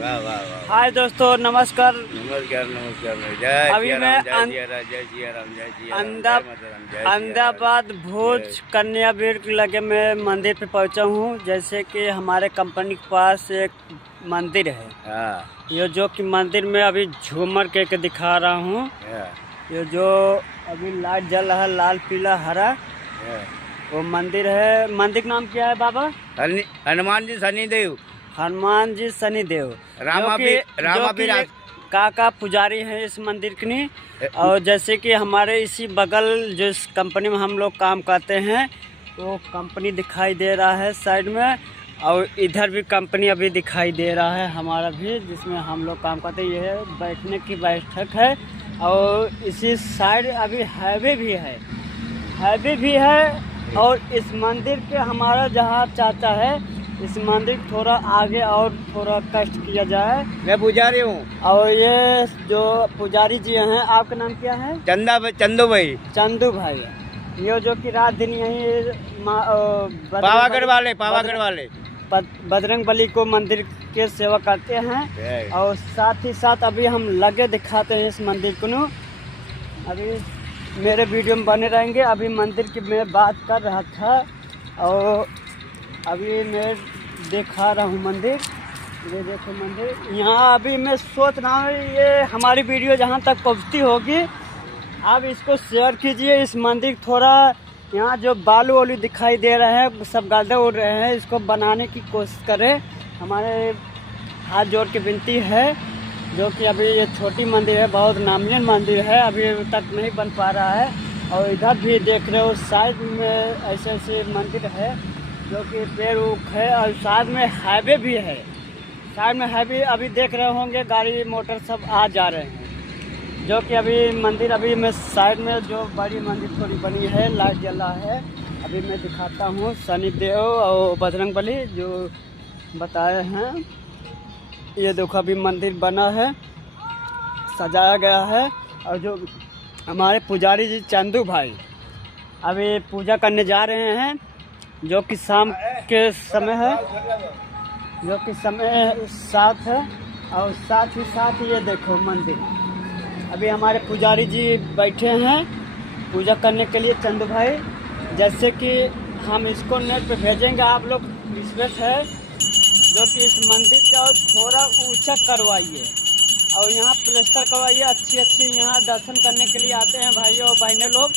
वाह वाह वाह। हाय दोस्तों, नमस्कार। नमस्कार नमस्कार। जय अभी सिया मैं राम, जय सिया राम, जय सिया राम, जय सिया राम, जय माता राम, जय सिया राम। अहमदाबाद भोज कन्या वीर लगे मैं मंदिर पे पहुंचा हूं। जैसे कि हमारे कंपनी के पास एक मंदिर है। हाँ ये जो कि मंदिर में अभी झूमर के दिखा रहा हूं। ये जो अभी लाइट जल रहा है, लाल पीला हरा, वो मंदिर है। मंदिर का नाम क्या है बाबा? हनुमान जी शनिदेव। हनुमान जी शनिदेव काका पुजारी है इस मंदिर की। और जैसे कि हमारे इसी बगल जिस कंपनी में हम लोग काम करते हैं वो कंपनी दिखाई दे रहा है साइड में, और इधर भी कंपनी अभी दिखाई दे रहा है हमारा भी, जिसमें हम लोग काम करते हैं। यह बैठने की बैठक है। और इसी साइड अभी हाईवे भी है। और इस मंदिर के हमारा जहाँ चाचा है, इस मंदिर थोड़ा आगे और थोड़ा कष्ट किया जाए। मैं पुजारी हूँ। और ये जो पुजारी जी हैं, आपका नाम क्या है? चंदू भाई। चंदू भाई। ये जो कि रात दिन यही पावागढ़ वाले बजरंग बली को मंदिर के सेवा करते हैं। और साथ ही साथ अभी हम लगे दिखाते हैं इस मंदिर को। अभी मेरे वीडियो में बने रहेंगे। अभी मंदिर की मैं बात कर रहा था और अभी मैं दिखा रहा हूँ मंदिर। ये देखो मंदिर। यहाँ अभी मैं सोच रहा हूँ ये हमारी वीडियो जहाँ तक पहुँचती होगी, आप इसको शेयर कीजिए। इस मंदिर थोड़ा यहाँ जो बालू वालू दिखाई दे रहे हैं, सब गड्ढे उड़ रहे हैं, इसको बनाने की कोशिश करें। हमारे हाथ जोड़ के विनती है। जो कि अभी ये छोटी मंदिर है, बहुत नामियल मंदिर है, अभी तक नहीं बन पा रहा है। और इधर भी देख रहे हो साइड में ऐसे ऐसे मंदिर है जो कि पेड़ उख है। और साइड में हाईवे भी है। साइड में हाईवे अभी देख रहे होंगे, गाड़ी मोटर सब आ जा रहे हैं। जो कि अभी मंदिर अभी मैं साइड में जो बड़ी मंदिर थोड़ी बनी है, लाइट जला है, अभी मैं दिखाता हूँ। शनिदेव और बजरंग बली जो बताए हैं। ये देखो अभी मंदिर बना है, सजाया गया है। और जो हमारे पुजारी जी चंदू भाई अभी पूजा करने जा रहे हैं, जो कि शाम के समय है, जो कि समय 7 है। और साथ ही साथ ये देखो मंदिर अभी हमारे पुजारी जी बैठे हैं पूजा करने के लिए, चंदू भाई। जैसे कि हम इसको नेट पे भेजेंगे, आप लोग रिक्वेस्ट है जो कि इस मंदिर का थोड़ा ऊंचा करवाइए और यहाँ प्लास्टर करवाइए। अच्छी यहाँ दर्शन करने के लिए आते हैं भाइयों और बहनें लोग।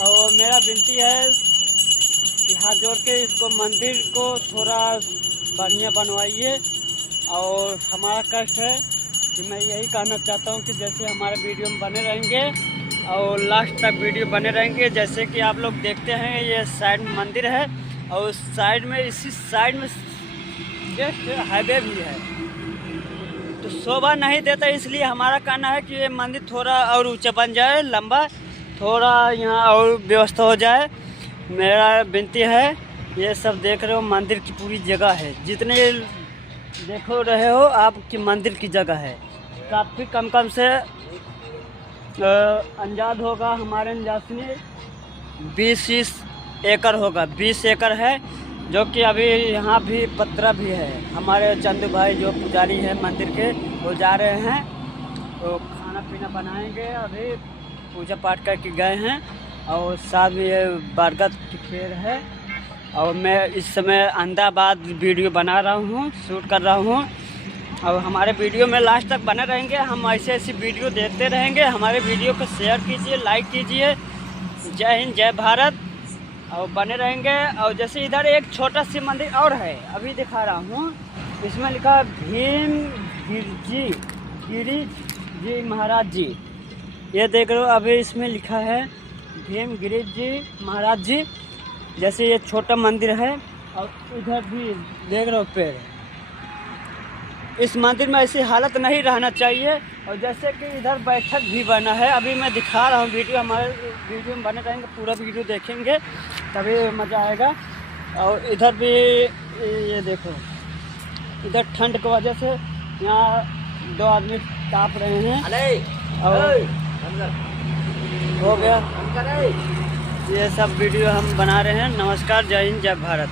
और मेरा विनती है कि हाथ जोड़ के इसको मंदिर को थोड़ा बढ़िया बनवाइए। और हमारा कष्ट है कि मैं यही कहना चाहता हूँ कि जैसे हमारे वीडियो में बने रहेंगे और लास्ट तक वीडियो बने रहेंगे। जैसे कि आप लोग देखते हैं ये साइड में मंदिर है और साइड में इसी साइड में जस्ट हाईवे भी है, तो शोभा नहीं देता। इसलिए हमारा कहना है कि ये मंदिर थोड़ा और ऊंचा बन जाए, लंबा, थोड़ा यहाँ और व्यवस्था हो जाए। मेरा विनती है। ये सब देख रहे हो मंदिर की पूरी जगह है, जितने देखो रहे हो आपकी मंदिर की जगह है। काफ़ी कम से अंदाज होगा, हमारे अंदाज से 20 एकड़ होगा, 20 एकड़ है। जो कि अभी यहाँ भी पत्रा भी है। हमारे चंदू भाई जो पुजारी है मंदिर के, वो जा रहे हैं, तो खाना पीना बनाएंगे। अभी पूजा पाठ करके गए हैं। और साथ में ये बरगद की पेड़ है। और मैं इस समय अहमदाबाद वीडियो बना रहा हूँ, शूट कर रहा हूँ। और हमारे वीडियो में लास्ट तक बने रहेंगे। हम ऐसी वीडियो देखते रहेंगे। हमारे वीडियो को शेयर कीजिए, लाइक कीजिए। जय हिंद, जय भारत। और बने रहेंगे। और जैसे इधर एक छोटा सी मंदिर और है, अभी दिखा रहा हूँ। इसमें लिखा है भीम गिरी जी महाराज जी। ये देख रहे हो, अभी इसमें लिखा है भीम गिरी जी महाराज जी। जैसे ये छोटा मंदिर है और इधर भी देख रहे हो पेड़। इस मंदिर में ऐसी हालत नहीं रहना चाहिए। और जैसे कि इधर बैठक भी बना है, अभी मैं दिखा रहा हूँ वीडियो। हमारे वीडियो में बने रहेंगे, पूरा वीडियो देखेंगे तभी मज़ा आएगा। और इधर भी ये देखो, इधर ठंड की वजह से यहाँ 2 आदमी ताप रहे हैं। और हो गया, ये सब वीडियो हम बना रहे हैं। नमस्कार, जय हिंद, जय भारत।